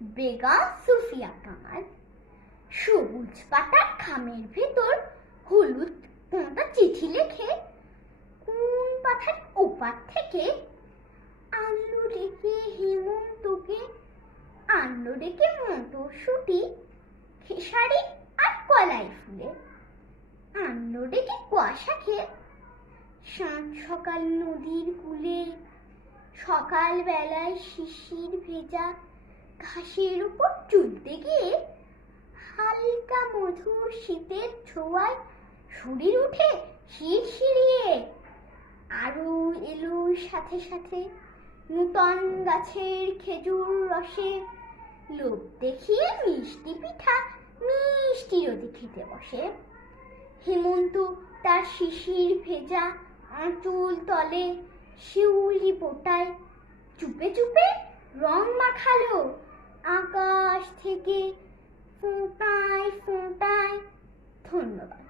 বেগম সুফিয়া কামাল সবুজ পাতার খামের ভেতর হলুদ কোনটা চিঠি লেখে কোন পাতার ওপার থেকে আনলো ডেকে হেমন্তকে, আনলো ডেকে মটরশুঁটি, খেসারি আর কলাই ফুলে, আনলো ডেকে কুয়াশা খেয়ে। সাত সকাল নদীর কূলে, সকাল বেলায় শিশির ভেজা ঘাসের উপর চলতে গিয়ে হালকা মধুর শীতের ছোঁয়ায় শরীর উঠে শিরশিরিয়ে। আরো এলো সাথে সাথে নূতন গাছের খেজুর রসে, লোভ দেখিয়ে মিষ্টি পিঠা মিষ্টি রোদে খেতে বসে। হেমন্ত তার শিশির ভেজা আঁচল তলে শিউলি ফোটায় চুপে চুপে রং মাখালো আকাশ থেকে ফোঁটায় ফোঁটায়। ধন্যবাদ।